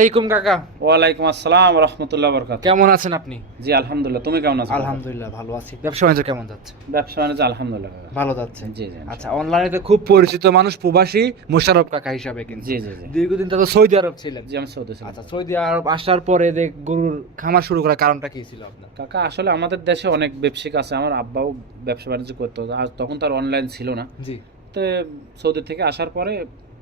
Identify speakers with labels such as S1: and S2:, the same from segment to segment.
S1: আলাইকুম কাকা।
S2: ওয়ালাইকুম আসসালাম রহমতুল্লাহ বরকাত
S1: কেমন আছেন আপনি?
S2: জি আলহামদুলিল্লাহ। তুমি কেমন আছো?
S1: আলহামদুলিল্লাহ ভালো আছি। ব্যবসা বাণিজ্য কেমন যাচ্ছে?
S2: ব্যবসা বাণিজ্য আলহামদুলিল্লাহ কাকা।
S1: ভালো যাচ্ছে?
S2: জি জি
S1: আচ্ছা অনলাইনে তো খুব পরিচিত মানুষ প্রবাসী মোশারফ কাকা হিসাবে কিন্তু।
S2: জি জি
S1: দীর্ঘদিন তো সৌদি আরব ছিলেন।
S2: জি আমি সৌদি ছিলাম।
S1: আচ্ছা সৌদি আরব আসার পরে যে গরুর খামার শুরু করার কারণটা কি ছিল আপনার?
S2: কাকা আসলে আমাদের দেশে অনেক ব্যবসায়িক আছে। আমার আব্বাও ব্যবসা বাণিজ্য করতো। তখন তার অনলাইন ছিল না।
S1: জি।
S2: তো সৌদি থেকে আসার পরে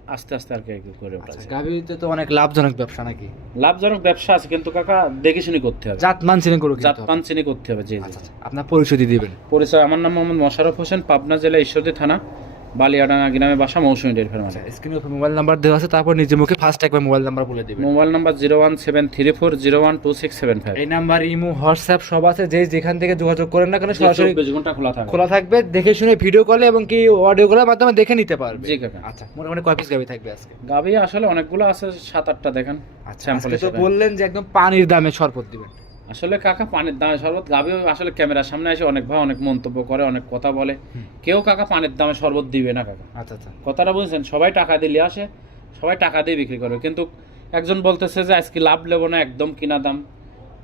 S2: আস্তে আস্তে আর কি করে ওঠা
S1: আচ্ছা গাভীতে তো অনেক লাভজনক ব্যবসা নাকি?
S2: লাভজনক ব্যবসা আছে কিন্তু কাকা দেখে শুনে করতে হবে।
S1: জাত মান চিনে করুক
S2: জাত মান চিনে করতে হবে জি
S1: আচ্ছা আচ্ছা। আপনার পরিচয় দিয়ে দিবেন।
S2: পরিচয় আমার নাম মোহাম্মদ মোশারফ হোসেন পাবনা জেলা ঈশ্বরদী থানা। বালিয়াডাঙ্গা গ্রামে বাসা মৌসুমী ডেয়ারি ফার্ম আছে
S1: স্ক্রিনে উপর মোবাইল নাম্বার দেওয়া আছে তারপর নিজের মুখে ফার্স্ট একবার মোবাইল নাম্বার বলে দিবেন
S2: mobile number zero one seven three four zero one two six seven five.
S1: এই নাম্বার ইমো হোয়াটসঅ্যাপ সব আছে যে যেখান থেকে যোগাযোগ করেন না কেন সরাসরি
S2: চব্বিশ ঘণ্টা খোলা থাকে
S1: খোলা থাকবে দেখে শুনে ভিডিও কলে এবং কি অডিও কলের মাধ্যমে দেখে নিতে পারবে।
S2: জি কাকা।
S1: আচ্ছা মোটামুটি কয় পিস গাভি থাকবে আজকে?
S2: গাভি আসলে অনেকগুলো আছে সাত আটটা দেখেন
S1: আচ্ছা তো বললেন যে একদম পানির দামে শরবত দিবেন।
S2: আসলে কাকা পানির দামে শরবত গাভি আসলে ক্যামেরার সামনে এসে অনেক ভাই অনেক মন্তব্য করে অনেক কথা বলে। কেউ কাকা পানির দামে শরবত দিবে না কাকা।
S1: আচ্ছা আচ্ছা।
S2: কথাটা বুঝছেন? সবাই টাকা দিলে আসে সবাই টাকা দিয়ে বিক্রি করবে কিন্তু একজন বলতেছে যে আজকে লাভ নেব না একদম কিনা দাম।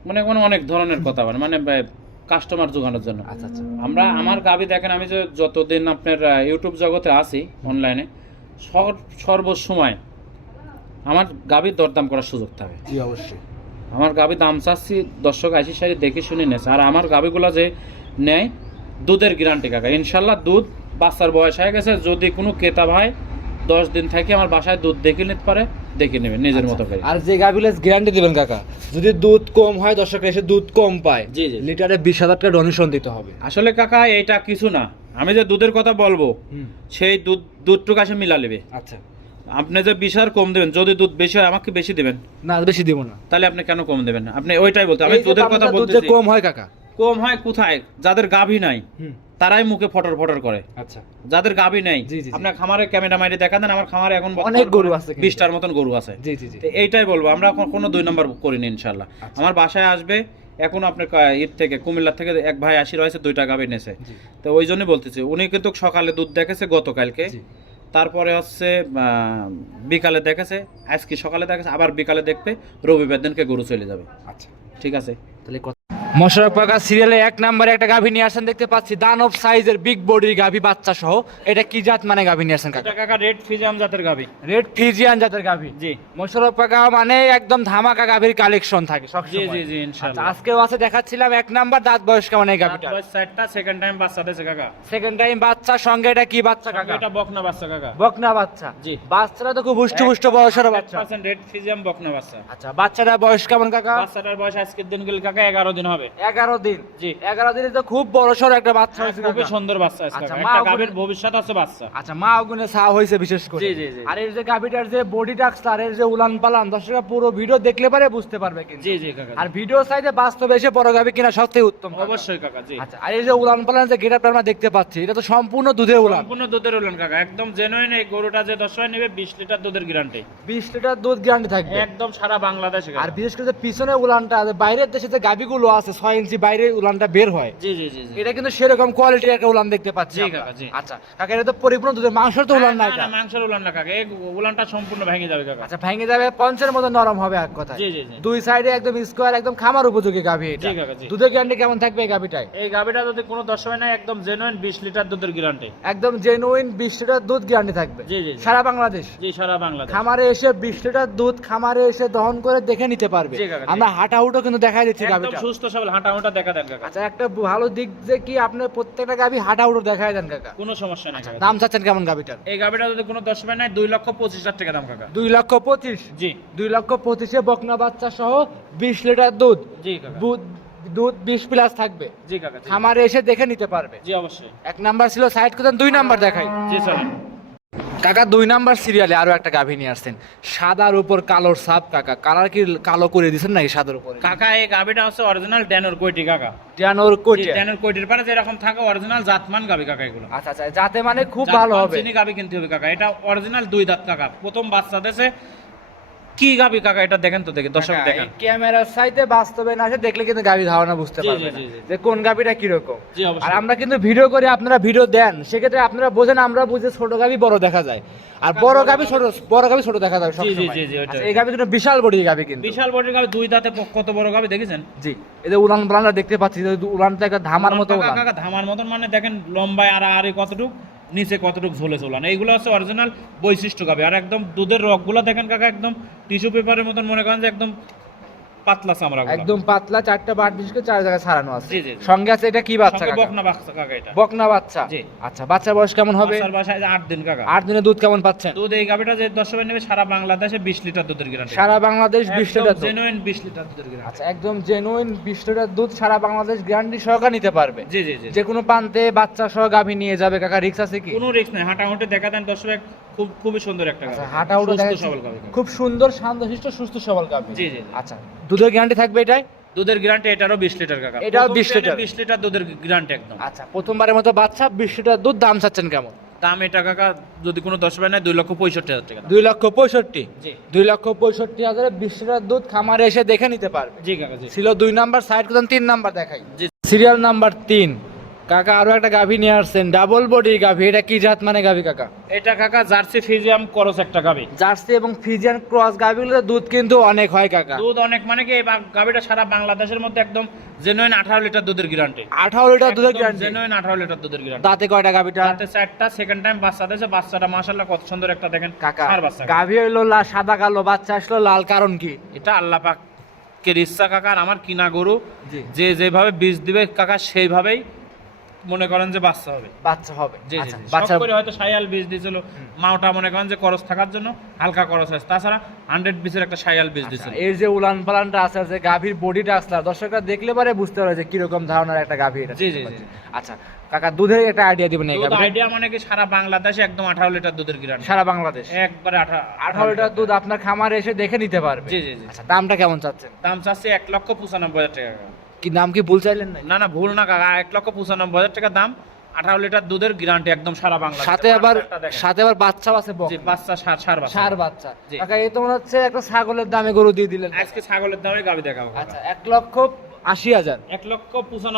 S2: মানে কোনো অনেক ধরনের কথা বলে মানে কাস্টমার জোগানোর জন্য।
S1: আচ্ছা আচ্ছা।
S2: আমরা আমার গাবি দেখেন আমি যে যতদিন আপনার ইউটিউব জগতে আছি অনলাইনে সর্বসময় আমার গাবির দরদাম করার সুযোগ থাকে।
S1: জি অবশ্যই।
S2: আমার গাবি দাম চাচ্ছি দর্শক আশি সারি দেখে শুনে নেছে। আর আমার গাবিগুলো যে নেয় দুধের গ্যারান্টি কাকা। ইনশাল্লাহ দুধ বাচ্চার বয়স হয়ে গেছে যদি কোনো ক্রেতা ভাই দশ দিন থেকে আমার বাসায় দুধ দেখে নিতে পারে দেখে নেবে নিজের মতো করে।
S1: আর যে গাভিলেস গ্যারান্টি দিবেন কাকা। যদি দুধ কম হয় দর্শক এসে দুধ কম পায়
S2: জি, জি।
S1: লিটারে বিশ হাজার টাকা ডোনেশন দিতে হবে।
S2: আসলে কাকা এটা কিছু না। আমি যে দুধের কথা বলব সেই দুধ দুধটুকু আসে মিলা নেবে।
S1: আচ্ছা।
S2: আপনি যে বিশ হাজার কম দেবেন যদি দুধ বেশি হয় আমাকে বেশি দেবেন।
S1: না বেশি দিব না।
S2: তাহলে আপনি কেন কম দেবেন? আপনি ওইটাই বলতে আমি দুধের কথা বলতে
S1: যে কম হয় কাকা।
S2: কম হয় কোথায়? যাদের গাভী নাই তারাই মুখে ফটর ফটর করে।
S1: আচ্ছা।
S2: যাদের গাভী নেই। আপনার খামারে ক্যামেরা মাইরে দেখা দেন আমার খামারে এখন
S1: অনেক গরু আছে।
S2: বিশটার মতন গরু আছে।
S1: জি জি
S2: এইটাই বলব আমরা এখন কোনো দুই নম্বর করিনি ইনশাল্লাহ
S1: আচ্ছা।
S2: আমার বাসায় আসবে এখন আপনার ঈদ থেকে কুমিল্লার থেকে এক ভাই আসি রয়েছে দুইটা গাভী নেছে। তো ওই জন্যই বলতেছি উনি কিন্তু সকালে দুধ দেখেছে গতকালকে। তারপরে হচ্ছে বিকালে দেখেছে আজকে সকালে দেখেছে আবার বিকালে দেখবে রবিবার দিনকে গরু চলে যাবে।
S1: আচ্ছা।
S2: ঠিক আছে?
S1: তাহলে মশারফ কাকা সিরিয়ালে এক নম্বরে একটা গাভী নিয়ে আসেন দেখতে পাচ্ছি দানব সাইজের বিগ বডির গাভী বাচ্চা সহ। এটা কি জাত মানে গাভী নিয়ে আসেন কাকা?
S2: কাকা রেড ফিজাম জাতের গাভী।
S1: রেড ফিজিয়ান জাতের গাভী।
S2: জি।
S1: মোশারফ কাকা মানে একদম ধামাকা গাভীর কালেকশন থাকে
S2: জি
S1: সবসময়
S2: জি জি
S1: আচ্ছা
S2: ইনশাআল্লাহ
S1: আজকেও আছে দেখাচ্ছিলাম এক নাম্বার দাঁত বয়স কেমন এই গাভীটা
S2: সাইডটা সেকেন্ড টাইম বাচ্চা দিয়েছে কাকা।
S1: সেকেন্ড টাইম বাচ্চা সঙ্গে এটা কি বাচ্চা কাকা?
S2: এটা বকনা বাচ্চা কাকা।
S1: বকনা বাচ্চা।
S2: জি।
S1: বাচ্চাটা তো খুব হুষ্ট পুষ্ট বয়সের বাচ্চা।
S2: রেড ফিজিয়াম বকনা বাচ্চা।
S1: আচ্ছা বাচ্চাটা বয়স কেমন কাকা?
S2: বাচ্চাটার বয়স আজকের দিন গেলে কাকা এগারো দিন হবে।
S1: এগারো দিন।
S2: জি।
S1: এগারো দিনে তো খুব বড় একটা বাচ্চা হয়েছে
S2: খুবই সুন্দর বাচ্চা আছে
S1: আচ্ছা,
S2: একটা গাভীর ভবিষ্যৎ আছে বাচ্চা।
S1: আচ্ছা মা ওগুনে হয়েছে বিশেষ করে।
S2: জি, জি, জি।
S1: আর এর যে গাভিটার যে বডি এর যে উলান পালান দর্শকরা পুরো ভিডিও দেখলে পারে বুঝতে পারবে কিন্তু।
S2: জি জি কাকা।
S1: আর ভিডিও সাইডে বাস্তবে এসে বড় গাভি কিনা উত্তম
S2: অবশ্যই কাকা জি।
S1: আচ্ছা আর এই যে উলান পালান যে গেটআপটা আমরা দেখতে পাচ্ছি এটা তো সম্পূর্ণ দুধের উলান।
S2: সম্পূর্ণ দুধের উলান কাকা। একদম জেনুইন এই গরুটা যে দশটায় নেবে বিশ লিটার দুধের গ্যারান্টি
S1: বিশ লিটার দুধ গ্যারান্টি থাকবে।
S2: একদম সারা বাংলাদেশে
S1: আর বিশেষ করে যে পিছনে উলানটা বাইরের দেশে যে গাভিগুলো আছে ছয় ইঞ্চি বাইরে উলানটা বের হয়।
S2: জি জি জি জি।
S1: এটা কিন্তু সেরকম কোয়ালিটির একটা উলান দেখতে পাচ্ছি। আচ্ছা কাকা এটা তো পরিপূর্ণ দুধের মাংসের তো উলান না এটা
S2: মাংসের উলান না কাকা এই উলানটা সম্পূর্ণ ভেঙে যাবে কাকা।
S1: আচ্ছা ভেঙে যাবে পঞ্চের মতো নরম হবে এক কথা
S2: জি জি জি।
S1: দুই সাইডে একদম স্কোয়ার একদম খামার উপযোগী গাভি এটা।
S2: জি কাকা, জি।
S1: দুধের গ্যারান্টি কেমন থাকবে এই গাভিটায়?
S2: এই গাভিটা যদি কোনো দশটায় না একদম জেনুইন বিশ লিটার দুধের গ্যারান্টি
S1: একদম জেনুইন বিশ লিটার দুধ গ্যারান্টি থাকবে।
S2: জি জি জি।
S1: সারা বাংলাদেশ।
S2: জি সারা বাংলাদেশ।
S1: খামারে এসে বিশ লিটার দুধ খামারে এসে দহন করে দেখে নিতে পারবে। আমরা হাঁটাহুটো কিন্তু দেখাই দিচ্ছি
S2: একদম
S1: গাভিটা।
S2: সুস্থ সবল হাঁটা হাঁটা দেখা দেন কাকা।
S1: আচ্ছা একটা ভালো দিক যে কি আপনি প্রত্যেকটা গাভি হাঁটাহুটো দেখাই দেন কাকা।
S2: কোনো সমস্যা নেই কাকা।
S1: দাম চাচ্ছেন কেমন গাভিটার?
S2: এই গাভিটা যদি কোনো দশ নাই দুই লক্ষ পঁচিশ হাজার টাকা দাম কাকা।
S1: দুই লক্ষ পঁচিশ?
S2: জি।
S1: দুই লক্ষ পঁচিশে বকনা বাচ্চা সহ বিশ লিটার দুধ।
S2: জি কাকা।
S1: দুধ- দুধ বিশ প্লাস থাকবে।
S2: জি কাকা।
S1: খামারে এসে দেখে নিতে পারবে।
S2: জি অবশ্যই।
S1: এক নাম্বার ছিল সাইড করতেন দুই নাম্বার দেখাই।
S2: জি স্যার।
S1: কাকা দুই নাম্বার সিরিয়ালে আরও একটা গাভী নিয়ে আসছেন। সাদার উপর কালোর সাপ কাকা। কালার কি কালো করে দিয়েছেন নাকি সাদার উপর?
S2: কাকা এই গাভীটা হচ্ছে অরিজিনাল ড্যানোর কোয়েটি কাকা।
S1: ড্যানোর কোটি
S2: ড্যানোর কোয়েটির পারে যেরকম থাকে অরিজিনাল জাতমান গাভী কাকা এগুলো।
S1: আচ্ছা আচ্ছা যাতে মানে খুব ভালো হবে।
S2: চিনি গাভী কিনতে হবে কাকা। এটা অরিজিনাল দুই দাঁত কাকা। প্রথম বাচ্চা দেশে কি গাবি কাকা এটা দেখেন তো দেখে দর্শক দেখেন।
S1: ক্যামেরার সাইতে বাস্তবে না আসে দেখলে কিন্তু গাভি ধারণা বুঝতে
S2: জি,
S1: পারবে
S2: জি,
S1: না
S2: জি, জি।
S1: যে কোন কীরকম।
S2: জি অবশ্যই।
S1: আর আমরা কিন্তু ভিডিও করে আপনারা ভিডিও দেন সেক্ষেত্রে আপনারা বোঝেন আমরা বুঝে ছোট গাভি বড় দেখা যায়। আর বড় গাবি ছোট বড় গাবি ছোট দেখা যায়
S2: ওইটাই।
S1: আচ্ছা, এই গাভি কিন্তু বিশাল বড় গাবি কিন্তু।
S2: বিশাল বড় গাবি দুই দাঁতে কত বড় গাবি দেখেছেন?
S1: জি এই যে উলান পালানটা দেখতে পাচ্ছি উলানটা একটা ধামার মতো
S2: ধামার মতন মানে দেখেন লম্বায় আর আরে কতটুক? নিচে কতটুকু ঝোলে ঝোলান। এইগুলো হচ্ছে অরিজিনাল বৈশিষ্ট্য গাবে আর একদম দুধের রকগুলো দেখেন কাকা, একদম টিস্যু পেপারের মতন মনে করেন যে একদম পাতলা চামড়া
S1: একদম পাতলা চারটা বাট বিশেষ চার জায়গায় ছাড়ানো আছে। সঙ্গে আছে এটা কি বাচ্চা
S2: বকনা বাচ্চা কাকা এটা।
S1: বকনা বাচ্চা? আচ্ছা বাচ্চার বয়স কেমন হবে?
S2: বাচ্চার আট দিন কাকা।
S1: আট দিনে দুধ কেমন পাচ্ছেন?
S2: দুধ এই যে দশ নেবে সারা বাংলাদেশে বিশ লিটার দুধের গ্যারান্টি
S1: সারা বাংলাদেশ বিশ লিটার
S2: জেনুইন বিশ লিটার দুধের গ্যারান্টি
S1: আচ্ছা একদম জেনুইন বিশ লিটার দুধ সারা বাংলাদেশ গ্যারান্টি সহকার নিতে পারবে।
S2: জি জি জি।
S1: যে কোনো প্রান্তে বাচ্চা সহ গাভী নিয়ে যাবে কাকা রিক্স আছে কি?
S2: কোনো রিস্ক নেই। হাঁটাহুঁটি দেখা দেন দশ খুব খুবই সুন্দর একটা
S1: আচ্ছা
S2: গাভি।
S1: হাঁটা উঠে
S2: সুস্থ সবল গাভি।
S1: খুব সুন্দর শান্তশিষ্ট সুস্থ সবল গাভী।
S2: জি জি।
S1: আচ্ছা। দুধের গ্যারান্টি থাকবে এটাই?
S2: দুধের গ্যারান্টি এটারও বিশ লিটার কাকা।
S1: এটাও 20 লিটার।
S2: বিশ লিটার দুধের গ্যারান্টি একদম।
S1: আচ্ছা প্রথমবারের মতো বাচ্চা বিশ লিটার দুধ দাম চাচ্ছেন কেমন?
S2: দাম এটা কাকা যদি কোনো দশ ভাই নেয় দুই লক্ষ পঁয়ষট্টি হাজার টাকা।
S1: দুই লক্ষ পঁয়ষট্টি?
S2: জি।
S1: দুই লক্ষ পঁয়ষট্টি হাজারে বিশ লিটার দুধ খামারে এসে দেখে নিতে পারবে।
S2: জি কাকা জি।
S1: ছিল দুই নাম্বার সাইড করতেন তিন নাম্বার দেখাই।
S2: জি।
S1: সিরিয়াল নাম্বার তিন। কাকা আরও একটা গাভী নিয়ে আসছেন। ডাবল বডি গাভী। এটা কি জাত মানে গাভী কাকা?
S2: এটা কাকা জার্সি ফিজিয়াম ক্রস একটা গাভী।
S1: জার্সি এবং ফিজিয়ান ক্রস গাভীগুলোতে দুধ কিন্তু অনেক হয় কাকা।
S2: দুধ অনেক মানে কি এই গাবিটা সারা বাংলাদেশের মধ্যে একদম জেনুইন আঠারো লিটার দুধের গ্যারান্টি
S1: আঠারো লিটার দুধের গ্যারান্টি
S2: জেনুইন আঠারো লিটার দুধের গ্যারান্টি
S1: দাঁতে কয়টা গাভীটা?
S2: তাতে চারটা সেকেন্ড টাইম বাচ্চা দিয়েছে বাচ্চাটা মাশাল্লাহ কত সুন্দর একটা দেখেন
S1: কাকা
S2: ষাঁড় বাচ্চা।
S1: গাভী হইল লা- সাদা কালো বাচ্চা আসলো লাল কারণ কি?
S2: এটা আল্লাহ পাকের ইচ্ছা কাকা আর আমার কিনা গরু যে যেভাবে বীজ দিবে কাকা সেইভাবেই মনে করেন যে বাচ্চা হবে।
S1: বাচ্চা হবে।
S2: জি জি
S1: আচ্ছা বাচ্চা
S2: করে হয়তো সায়াল বীজ দিয়েছিল মাওটা মনে করেন যে করস থাকার জন্য হালকা করস আছে তাছাড়া হান্ড্রেড পিসের একটা সায়াল বীজ
S1: আচ্ছা,
S2: দিয়েছিল
S1: এর যে উলান পালানটা আছে যে গাভীর বডিটা আসলে দর্শকরা দেখলে পারে বুঝতে পারে যে কীরকম ধারণার একটা গাভী এটা
S2: জি, জি।
S1: আচ্ছা কাকা দুধের একটা আইডিয়া দিবেন এই
S2: আইডিয়া মানে কি সারা বাংলাদেশে একদম আঠারো লিটার দুধের গ্যারান্টি
S1: সারা বাংলাদেশ।
S2: একবারে আঠা-
S1: আঠারো লিটার। দুধ আপনার খামারে এসে দেখে নিতে পারবে।
S2: জি জি জি।
S1: আচ্ছা দামটা কেমন চাচ্ছেন?
S2: দাম চাচ্ছি এক লক্ষ পঁচানব্বই হাজার টাকা।
S1: কি নাম কি ভুল চাইলেন না
S2: না না ভুল না কাকা। এক লক্ষ পঁচানব্বই হাজার টাকা দাম। আঠারো লিটার দুধের গ্যারান্টি একদম সারা বাংলা
S1: সাথে আবার সাথে আবার বাচ্চাও আছে
S2: বাচ্চা সার সার বাচ্চা।
S1: সার বাচ্চা। কাকা এই তো মনে হচ্ছে একটা ছাগলের দামে গরু দিয়ে দিলেন।
S2: আজকে ছাগলের দামে গাবি দেখাবো।
S1: আচ্ছা এক লক্ষ আশি হাজার।
S2: এক লক্ষ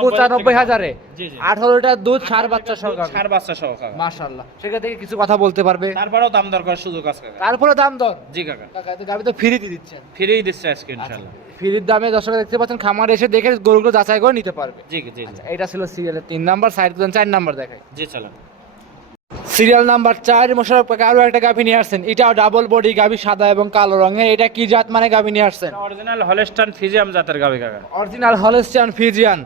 S2: পঁচানব্বই
S1: হাজারে
S2: জি জি।
S1: আঠারো লিটার দুধ ষাঁড় বাচ্চা সরকার
S2: সার বাচ্চা সহ কাকা
S1: মাশাল্লাহ সেখান থেকে কিছু কথা বলতে পারবে।
S2: তারপরেও দাম দর করার সুযোগ আছে
S1: তারপরে দাম দর?
S2: জি কাকা।
S1: কাকা এত গাড়ি তো ফ্রি দিয়ে দিচ্ছেন।
S2: ফিরেই দিচ্ছে আজকে ইনশাল্লাহ
S1: ফ্রির দামে দর্শক দেখতে পাচ্ছেন খামার এসে দেখে গরুগুলো যাচাই করে নিতে পারবে।
S2: জি জি
S1: আচ্ছা এটা ছিল সিরিয়ালের তিন নাম্বার সাইড চার নাম্বার দেখাই।
S2: জি চালান।
S1: সিরিয়াল নাম্বার চার মোশারফ কাকা আরও একটা গাভী নিয়ে আসছেন। এটাও ডাবল বডি গাভী সাদা এবং কালো রঙের। এটা কি জাত মানে গাভী নিয়ে আসছেন?
S2: অরিজিনাল হলেস্টান ফিজিয়াম জাতের গাবি কাকা।
S1: অরিজিনাল হলেস্টান ফিজিয়ান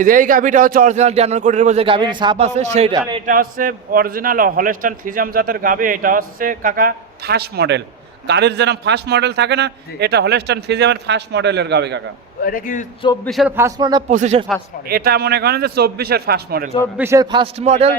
S1: এই যে এই গাভীটা হচ্ছে অরিজিনাল ডিয়ানোর কোটের যে গাভীর ছাপ আছে
S2: সেটা
S1: সেইটা।
S2: এটা হচ্ছে অরিজিনাল হলেস্টান ফিজিয়াম জাতের গাভী এটা হচ্ছে কাকা ফার্স্ট মডেল গাড়ির যেরকম ফার্স্ট মডেল থাকে না এটা হলেস্টান ফিজিয়ামের ফার্স্ট মডেলের গাবি কাকা।
S1: এটা কি চব্বিশের ফার্স্ট মডেল পঁচিশের ফার্স্ট মডেল
S2: এটা মনে করেন যে চব্বিশের ফার্স্ট মডেল
S1: চব্বিশের ফার্স্ট মডেল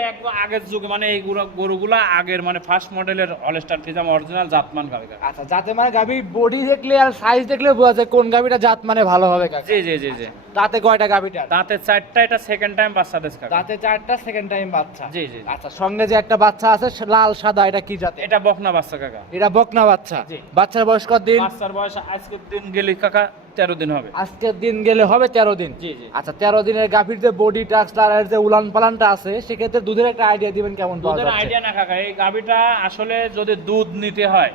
S2: আগের যুগে মানে এই গরু- গরুগুলা আগের মানে ফার্স্ট মডেলের হলেস্টান ফিজিয়াম অরিজিনাল জাতমান গাবি কাকা।
S1: আচ্ছা যাতে মানে গাভীর বডি দেখলে আর সাইজ দেখলে বোঝা যায় কোন গাভীটা জাত মানে ভালো হবে কাকা।
S2: জি জি জি জি।
S1: দাঁতে কয়টা গাভীটা
S2: দাঁতে চারটা এটা সেকেন্ড টাইম বাচ্চা দেশ কাকা।
S1: দাঁতে চারটা সেকেন্ড টাইম বাচ্চা।
S2: জি জি জি।
S1: আচ্ছা সঙ্গে যে একটা বাচ্চা আছে লাল সাদা এটা কি জাতে
S2: এটা বকনা বাচ্চা কাকা।
S1: এটা বকনা বাচ্চা।
S2: জি।
S1: বাচ্চার বয়স কত দিন?
S2: বাচ্চার বয়স আজকের দিন গেলে কাকা তেরো দিন হবে।
S1: আজকের দিন গেলে হবে তেরো দিন? আচ্ছা তেরো দিনের গাভীর যে বডি টাক্স আর যে উলান পালানটা আছে সেক্ষেত্রে দুধের একটা আইডিয়া দিবেন কেমন
S2: দুধের আইডিয়া না কাকা এই গাভীটা আসলে যদি দুধ নিতে হয়।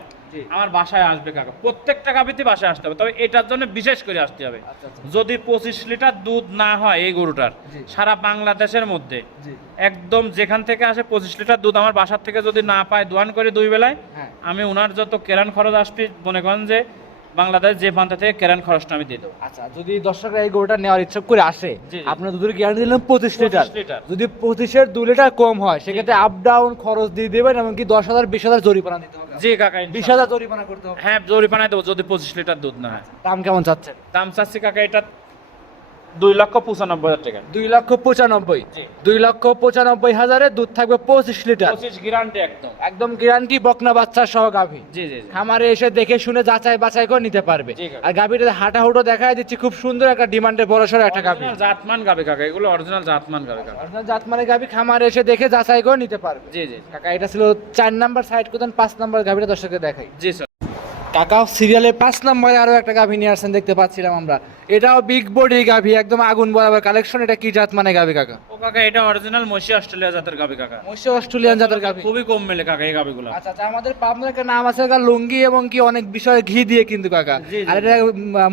S2: আমার বাসায় আসবে কাকা। প্রত্যেকটা গাভিতে বাসায় আসতে হবে। তবে এটার জন্য বিশেষ করে আসতে হবে।
S1: আচ্ছা আচ্ছা।
S2: যদি পঁচিশ লিটার দুধ না হয় এই গরুটার সারা বাংলাদেশের মধ্যে একদম যেখান থেকে আসে পঁচিশ লিটার দুধ আমার বাসার থেকে যদি না পায় দোয়ান করে দুই বেলায়
S1: হ্যাঁ।
S2: আমি ওনার যত কেরান খরচ আসবে মনে করেন যে বাংলাদেশ যে প্রান্ত থেকে কেরান খরচটা আমি দিয়ে দেবো।
S1: আচ্ছা যদি দর্শকরা এই গরুটা নেওয়ার ইচ্ছা করে আসে। আপনার দুধের গ্যারান্টি দিলেন পঁচিশ লিটার।
S2: 25 লিটার।
S1: যদি পঁচিশের দু লিটার কম হয় সেক্ষেত্রে আপ ডাউন খরচ দিয়ে দেবেন এমনকি দশ হাজার বিশ হাজার জরিমানা দিতে হবে।
S2: জি কাকা
S1: বিশ। হাজার জরিমানা করতে হবে।
S2: হ্যাঁ জরিমানা দেবো যদি পঁচিশ লিটার দুধ না হয়।
S1: দাম কেমন চাচ্ছেন?
S2: দাম চাচ্ছি কাকা এটা দুই লক্ষ পঁচানব্বই হাজার টাকা।
S1: দুই লক্ষ পঁচানব্বই। দুই লক্ষ পঁচানব্বই হাজারে দুধ থাকবে পঁচিশ লিটার।
S2: পঁচিশ গ্যারান্টি একদম।
S1: একদম গ্যারান্টি বকনা বাচ্চা সহ গাভী।
S2: জি জি
S1: খামারে এসে দেখে শুনে যাচাই বাছাই করে নিতে পারবে। আর গাভীটা হাঁটা হুটো দেখায় দিচ্ছি খুব সুন্দর একটা ডিমান্ডের বড় সড়ো একটা গাভী।
S2: জাতমান গাবে কাকা এগুলো অরিজিনাল জাতমান গাবে কাকা।
S1: অরিজিনাল জাত মানে গাভী খামারে এসে দেখে যাচাই করে নিতে পারবে।
S2: জি জি।
S1: কাকা এটা ছিল চার নাম্বার সাইড করতেন পাঁচ নাম্বার গাভীটা দর্শককে দেখাই।
S2: জি স্যার
S1: কাকা সিরিয়ালে পাঁচ নম্বরে আরও একটা গাভী নিয়ে আসছেন দেখতে পাচ্ছিলাম আমরা। এটাও বিগ বডি গাভী একদম আগুন বরাবর কালেকশন এটা কি জাত মানে গাভী কাকা?
S2: ও কাকা এটা অরিজিনাল মসি অস্ট্রেলিয়া জাতের গাবি কাকা।
S1: মহিষ অস্ট্রেলিয়ান জাতের গাভী।
S2: খুবই কম মেলে কাকা এই গাবিগুলো
S1: আচ্ছা আচ্ছা আমাদের পাবনার একটা নাম আছে কাকা লুঙ্গি এবং কি অনেক বিষয়ে ঘি দিয়ে কিন্তু কাকা। আর এটা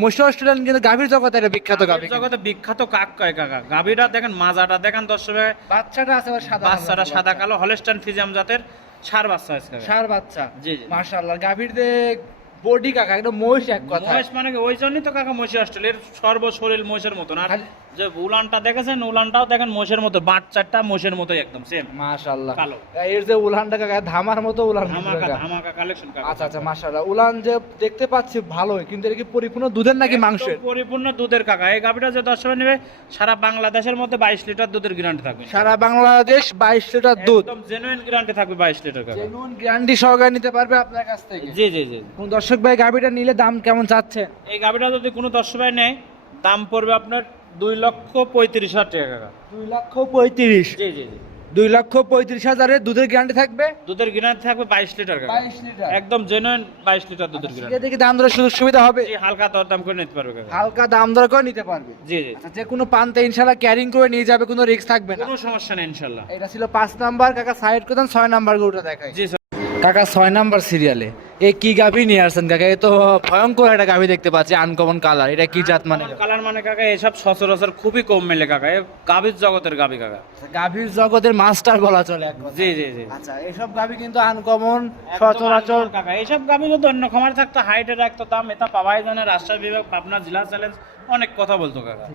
S1: মহিষ অস্ট্রেলিয়ান কিন্তু গাভীর জগতে এটা বিখ্যাত গাভী
S2: জগতে বিখ্যাত কাক কয় কাকা? গাবিটা দেখেন মাজাটা দেখেন দর্শকে।
S1: বাচ্চাটা আছে সাদা
S2: বাচ্চাটা সাদা কালো হলস্টাইন ফিজিয়াম জাতের সার বাচ্চা আছে
S1: সার বাচ্চা।
S2: জি, জি।
S1: মাশাআল্লাহ গাভীর যে বডি কাকা একদম মহিষ এক কথা
S2: মহিষ মানে ওই জন্যই তো কাকা মহিষ অস্ট্রেলিয়ার সর্বশরীর মহিষের মতন। আর যে উলানটা দেখেছেন? উলানটাও দেখেন মহিষের মতো বাট চারটা মহিষের মতোই একদম সেম
S1: মাশাআল্লাহ।
S2: কালো।
S1: এর যে উলানটা কাকা ধামার মতো উলান কাকা।
S2: ধামাকা কালেকশন কাকা।
S1: আচ্ছা আচ্ছা মাশাআল্লাহ। উলান যে দেখতে পাচ্ছি ভালোই কিন্তু এটা কি পরিপূর্ণ দুধের নাকি মাংসের?
S2: পরিপূর্ণ দুধের কাকা। এই গাভিটা যে দশ নেবে সারা বাংলাদেশের মধ্যে বাইশ লিটার দুধের গ্যারান্টি থাকবে।
S1: সারা বাংলাদেশ বাইশ লিটার দুধ।
S2: একদম জেনুইন গ্যারান্টি থাকবে বাইশ লিটার কাকা।
S1: জেনুইন গ্যারান্টি সহকারে নিতে পারবে আপনার কাছ থেকে?
S2: জি জি জি।
S1: কোন দর্শক ভাই গাভিটা নিলে দাম কেমন চাচ্ছে?
S2: এই গাভিটা যদি কোনো দশ ভাই নেয় দাম পড়বে আপনার দুই লক্ষ পঁয়ত্রিশ হাজার টাকা
S1: দুই লক্ষ পঁয়ত্রিশ?
S2: জি জি জি।
S1: দুই লক্ষ পঁয়ত্রিশ হাজারের দুধের গ্যারান্টি থাকবে?
S2: দুধের গ্যারান্টি থাকবে বাইশ লিটার
S1: বাইশ লিটার।
S2: একদম জেনুইন বাইশ লিটার দুধের গ্যারান্টি
S1: দেখি দাম দরের সুযোগ সুবিধা হবে?
S2: হালকা দরদাম করে নিতে পারবে
S1: হালকা দাম দর করে নিতে পারবে?
S2: জি জি।
S1: আচ্ছা যে কোনো পান্তে ইনশাল্লাহ ক্যারিং করে নিয়ে যাবে কোনো রিস্ক থাকবে না।
S2: কোনো সমস্যা নেই ইনশাল্লাহ
S1: এটা ছিল পাঁচ নাম্বার কাকা সাইড করতেন ছয় নাম্বার গরুটা দেখাই।
S2: জি
S1: কাকা ছয় নাম্বার সিরিয়ালে এই কি গাভি নিয়ে আসছেন কাকা? এ তো ভয়ঙ্কর একটা গাভি দেখতে পাচ্ছি আনকমন কালার এটা কি জাত মানে?
S2: কালার মানে কাকা এসব সচরাচর খুবই কম মেলে কাকা। এ গাভীর জগতের গাভী কাকা।
S1: গাভির জগতের মাস্টার বলা চলে
S2: জি জি জি।
S1: আচ্ছা এইসব গাভি কিন্তু আনকমন সচরাচর
S2: কাকা। এইসব গাভী যদি অন্য খামারে থাকতো হাইটে রাখতো দাম এটা পাওয়াই জানে রাজশাহী বিভাগ পাবনা জেলা চ্যালেঞ্জ অনেক কথা বলতো কাকা।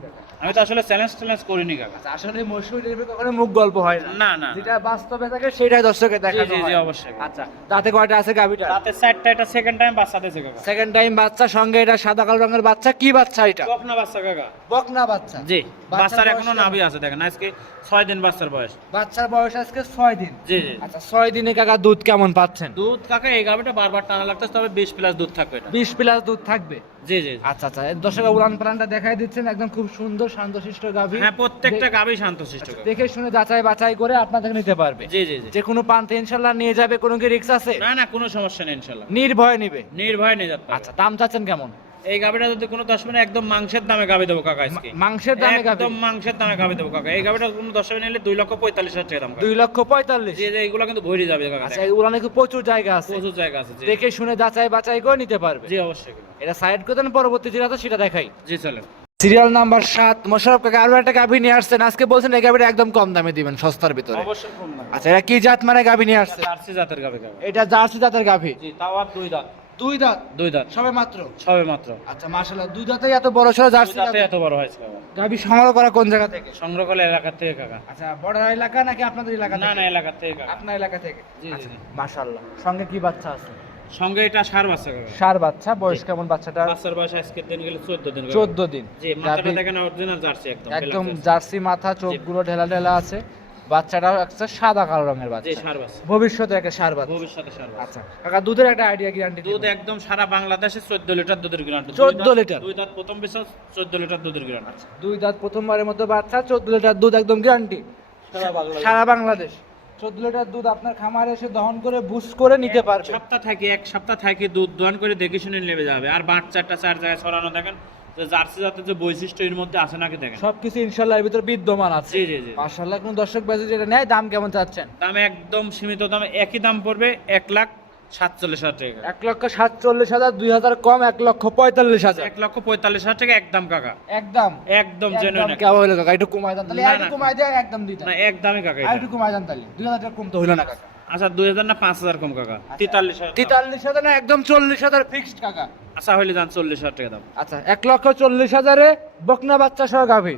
S2: আমি তো আসলে চ্যালেঞ্জ চ্যালেঞ্জ করিনি কাকা।
S1: আচ্ছা, আসলে মসুরি কখনো মুখ গল্প হয় না।
S2: না
S1: যেটা বাস্তবে থাকে সেটাই দর্শকে দেখা
S2: জি, জি, অবশ্যই।
S1: আচ্ছা তাতে কয়টা আছে গাভিটা
S2: রাতে চারটা এটা সেকেন্ড টাইম বাচ্চা দিয়েছে কাকা।
S1: সেকেন্ড টাইম বাচ্চা সঙ্গে এটা সাদা কালো রঙের বাচ্চা। কি বাচ্চা এটা?
S2: বকনা বাচ্চা কাকা।
S1: বকনা বাচ্চা।
S2: জি
S1: বাচ্চার এখনও?
S2: নাভি আছে দেখেন আজকে ছয় দিন বাচ্চার বয়স।
S1: বাচ্চার বয়স আজকে ছয় দিন।
S2: জি জি।
S1: আচ্ছা ছয় দিনে কাকা দুধ কেমন পাচ্ছেন?
S2: দুধ কাকা এই গাভিটা বারবার টানা লাগতেছে তবে বিশ প্লাস দুধ থাকবে এটা।
S1: বিশ প্লাস দুধ থাকবে।
S2: জি জি
S1: আচ্ছা আচ্ছা। দর্শক উড়ান প্রাণটা দেখাই দিচ্ছেন একদম খুব সুন্দর শান্তশিষ্ট গাভী।
S2: হ্যাঁ প্রত্যেকটা গাভী শান্তশিষ্ট
S1: দেখে শুনে যাচাই বাছাই করে আপনাদের নিতে পারবে।
S2: জি জি
S1: যে কোনো প্রান্তে ইনশাল্লাহ নিয়ে যাবে কোনো কি রিক্স আছে?
S2: না না কোনো সমস্যা নেই ইনশাল্লাহ।
S1: নির্ভয় নেবে।
S2: নির্ভয় নিয়ে যাবে
S1: আচ্ছা দাম চাচ্ছেন কেমন?
S2: এই গাভিটা যদি কোনো দশ মিনিট একদম মাংসের দামে গাভি দেবো কাকা আজকে।
S1: মাংসের দামে
S2: একদম মাংসের দামে গাভি দেবো কাকা। এই গাভিটা কোনো দশ মিনিট নিলে দুই লক্ষ পঁয়তাল্লিশ হাজার টাকা দাম
S1: দুই লক্ষ পঁয়তাল্লিশ?
S2: জি জি কিন্তু ভরি যাবে কাকা।
S1: আচ্ছা এই উড়ানে প্রচুর জায়গা আছে।
S2: প্রচুর জায়গা আছে
S1: দেখে শুনে যাচাই বাছাই করে নিতে পারবে।
S2: জি অবশ্যই
S1: এটা সাইড করে দেন পরবর্তী যেটা তো সেটা দেখাই।
S2: জি চলেন।
S1: সিরিয়াল নাম্বার সাত মোশারফ কাকা আরও একটা গাভী নিয়ে আসছেন। আজকে বলছেন এই গাভীটা একদম কম দামে দিবেন সস্তার ভিতরে।
S2: অবশ্যই কম না
S1: আচ্ছা এটা কি জাত মানে গাভী নিয়ে আসছে
S2: জার্সি জাতের গাভি
S1: এটা জার্সি জাতের গাভী?
S2: জি তাও আর দুই দাঁত।
S1: দুই দাঁত?
S2: দুই দাঁত।
S1: সবে মাত্র?
S2: সবে মাত্র।
S1: আচ্ছা মাশাআল্লাহ দুই দাঁতেই এত বড় সড়ো জার্সি
S2: দাঁতে এত বড় হয়েছে কাকা
S1: গাভী সংগ্রহ করা কোন জায়গা থেকে?
S2: সংগ্রহ করলে এলাকার থেকে কাকা।
S1: আচ্ছা বর্ডার এলাকা নাকি আপনাদের এলাকা
S2: না
S1: থেকে?
S2: না এলাকার থেকে কাকা।
S1: আপনার এলাকা থেকে?
S2: জি, জি,
S1: আচ্ছা, মাশাআল্লাহ। সঙ্গে কি বাচ্চা আছে?
S2: সঙ্গে এটা সার বাচ্চা কাকা।
S1: সার বাচ্চা বয়স কেমন বাচ্চাটা?
S2: বাচ্চার বয়স আজকের দিন গেলে চোদ্দ দিন কাকা।
S1: চোদ্দ দিন।
S2: জি মাথাটা দেখেন অরিজিনাল জার্সি একদম
S1: একদম জার্সি মাথা চোখগুলো ঢেলা ঢেলা আছে। বাচ্চাটা একটা সাদা কালো রঙের বাচ্চা। ভবিষ্যতে একটা সার বাচ্চা।
S2: ভবিষ্যতে সার
S1: আচ্ছা কাকা দুধের একটা আইডিয়া গ্যারান্টি
S2: দুধ একদম সারা বাংলাদেশে চোদ্দ লিটার দুধের গ্রান্ট
S1: 14 লিটার?
S2: দুই দাঁত প্রথম বিশ্বাস চোদ্দ লিটার দুধের গ্রান্ট আছে
S1: দুই দাঁত প্রথমবারের মতো বাচ্চা চোদ্দ লিটার দুধ একদম গ্যারান্টি
S2: সারা বাংলাদেশ।
S1: সারা বাংলাদেশ। চোদ্দ লিটার দুধ আপনার খামারে এসে দহন করে বুস করে নিতে পারবে।
S2: সপ্তাহ থাকে এক সপ্তাহ থাকে দুধ দোয়ান করে দেখে শুনে নেমে যাবে। আর বাচ্চাটা চার জায়গায় ছড়ানো দেখেন জার্সি জাতের যে বৈশিষ্ট্য এর মধ্যে আছে নাকি দেখেন?
S1: সবকিছু ইনশাল্লাহ এর ভিতরে বিদ্যমান আছে।
S2: জি জি জি
S1: মাশাআল্লাহ কোন দর্শক বাজে যেটা নেয় দাম কেমন চাচ্ছেন?
S2: দাম একদম সীমিত দামে একই দাম পড়বে এক লাখ সাতচল্লিশ হাজার টাকা।
S1: এক লক্ষ সাতচল্লিশ হাজার দুই হাজার কম এক লক্ষ পঁয়তাল্লিশ হাজার।
S2: এক লক্ষ পঁয়তাল্লিশ হাজার টাকা একদম কাকা।
S1: একদম।
S2: একদম জেনুইন
S1: কেমন হইল কাকা? একটু কমাই দেন তাহলে একটু। কমাই দেয় একদম দিতে
S2: না একদমই কাকা।
S1: একটু কমাই দেন তাহলে। দুই হাজার টাকা কম তো হইল না কাকা।
S2: আচ্ছা দুই হাজার না পাঁচ হাজার কম কাকা? তেতাল্লিশ হাজার
S1: তেতাল্লিশ হাজার না একদম চল্লিশ হাজার ফিক্সড কাকা।
S2: আচ্ছা হইলে যান চল্লিশ হাজার টাকা দাম।
S1: আচ্ছা এক লক্ষ চল্লিশ হাজারে বকনা বাচ্চা সহ গাভী।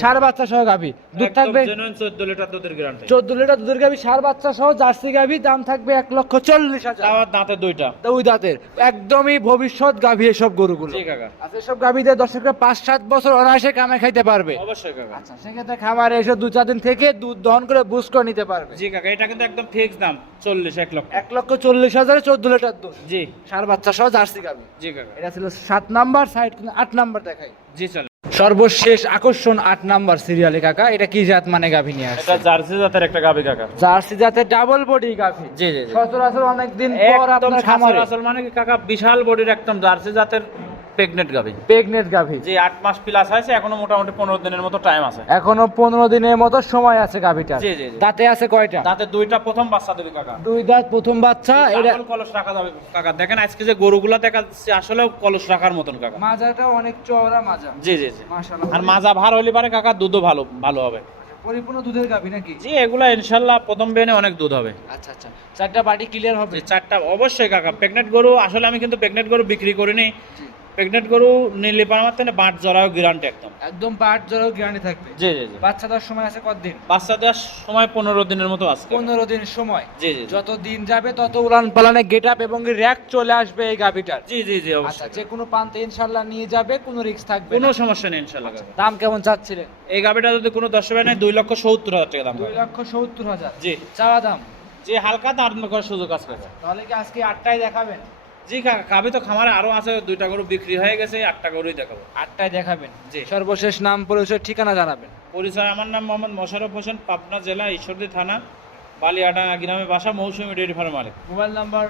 S2: সার বাচ্চা
S1: সহ গাভী। দুধ থাকবে
S2: চোদ্দ লিটার দুধের গ্রান্ট
S1: চোদ্দ লিটার দুধের গাভী সার বাচ্চা সহ জার্সি গাভী দাম থাকবে এক লক্ষ চল্লিশ হাজার।
S2: দাঁতে দুইটা।
S1: দুই দাঁতের। একদমই ভবিষ্যৎ গাভী এসব গরুগুলো।
S2: জি কাকা।
S1: আচ্ছা এসব গাভীদের দর্শকরা পাঁচ সাত বছর অনায়াসে কামে খাইতে পারবে।
S2: অবশ্যই কাকা।
S1: আচ্ছা সেক্ষেত্রে খামারে এসে দু চার দিন থেকে দুধ দহন করে বুস করে নিতে পারবে।
S2: জি কাকা এটা কিন্তু একদম ফিক্স দাম চল্লিশ এক লক্ষ।
S1: এক লক্ষ চল্লিশ হাজারে চোদ্দ লিটার দুধ।
S2: জি।
S1: সার বাচ্চা সহ জার্সি গাভী।
S2: জি কাকা।
S1: এটা ছিল সাত নাম্বার সাইড কিন্তু আট নাম্বার দেখাই।
S2: জি চলে
S1: সর্বশেষ আকর্ষণ আট নাম্বার সিরিয়ালে কাকা এটা কি জাত মানে গাভী নিয়ে আসছে
S2: এটা জার্সি জাতের একটা গাভী কাকা।
S1: জার্সি জাতের ডাবল বডি গাভী।
S2: জি জি।
S1: সচরাচর অনেকদিন পর আপনার খামারে।
S2: সচরাচর মানে কি কাকা বিশাল বডির একদম জার্সি জাতের প্রেগনেন্ট গাবি
S1: প্রেগনেন্ট গাভী।
S2: যে আট মাস প্লাস আছে এখনও মোটামুটি পনেরো দিনের মতো টাইম আছে।
S1: এখনও পনেরো দিনের মতো সময় আছে গাভীটা
S2: জি, জি।
S1: দাঁতে আছে কয়টা?
S2: তাতে দুইটা প্রথম বাচ্চা দেবে কাকা।
S1: দুই দাঁত প্রথম বাচ্চা এটা
S2: কলস রাখা যাবে কাকা। দেখেন আজকে যে গরুগুলা দেখা যাচ্ছে আসলেও কলস রাখার মতন কাকা।
S1: মাজাটা অনেক চওড়া মাজা।
S2: জি জি জি।
S1: মাশাআল্লাহ।
S2: আর মাজা ভার হইলে পারে কাকা দুধও ভালো ভালো হবে।
S1: পরিপূর্ণ দুধের গাভী নাকি?
S2: জি এগুলা ইনশাল্লাহ প্রথম বেনে অনেক দুধ হবে।
S1: আচ্ছা আচ্ছা। চারটা বাটি ক্লিয়ার হবে?
S2: চারটা অবশ্যই কাকা। প্রেগনেন্ট গরু আসলে আমি কিন্তু প্রেগনেন্ট গরু বিক্রি করিনি। প্রেগনেন্ট গরু নিলে পারমার থেকে বাট জরাও গ্যারান্টি একদম।
S1: একদম পাট জড়ো গ্যারান্টি থাকবে।
S2: জি জি জি।
S1: বাচ্চা দেওয়ার সময় আছে কতদিন?
S2: বাচ্চা দেওয়ার সময় পনেরো দিনের মতো আছে।
S1: পনেরো দিন সময়।
S2: জি জি।
S1: যত দিন যাবে তত উলান পালানে গেট আপ এবং র্যাক চলে আসবে এই গাভিটার।
S2: জি জি জি
S1: আচ্ছা যে কোনো প্রান্তে ইনশাল্লাহ নিয়ে যাবে কোনো রিস্ক থাকবে
S2: কোনো। সমস্যা নেই ইনশাল্লাহ
S1: দাম কেমন চাচ্ছিলেন?
S2: এই গাবিটা যদি কোনো দশ নেই দুই লক্ষ সত্তর হাজার টাকা দাম
S1: দুই লক্ষ সত্তর হাজার।
S2: জি।
S1: চাওয়া দাম?
S2: জি হালকা দাম করার সুযোগ আছে
S1: তাহলে কি আজকে আটটায় দেখাবেন?
S2: জি কাকা গাবি তো খামারে আরও আছে দুইটা গরু বিক্রি হয়ে গেছে আটটা গরুই দেখাবো।
S1: আটটায় দেখাবেন।
S2: জি।
S1: সর্বশেষ নাম পরিচয় ঠিকানা জানাবেন।
S2: পরিচয় আমার নাম মোহাম্মদ মোশারফ হোসেন পাবনা জেলা ঈশ্বরদী থানা বালিয়াডাঙ্গা গ্রামে বাসা মৌসুমী ডেয়ারি ফার্ম মালিক।
S1: Mobile number?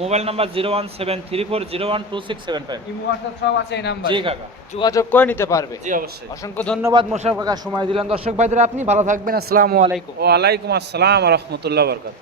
S2: Mobile number zero one seven three four zero one two six seven five.
S1: Imo WhatsApp সব আছে এই নাম্বার।
S2: জি কাকা।
S1: যোগাযোগ করে নিতে পারবে।
S2: জি অবশ্যই।
S1: অসংখ্য ধন্যবাদ মোশারফ কাকা সময় দিলেন। দর্শক ভাইদের আপনি ভালো থাকবেন। আসসালামু আলাইকুম।
S2: ওয়ালাইকুম আসসালাম রহমতুল্লাহ বরকাত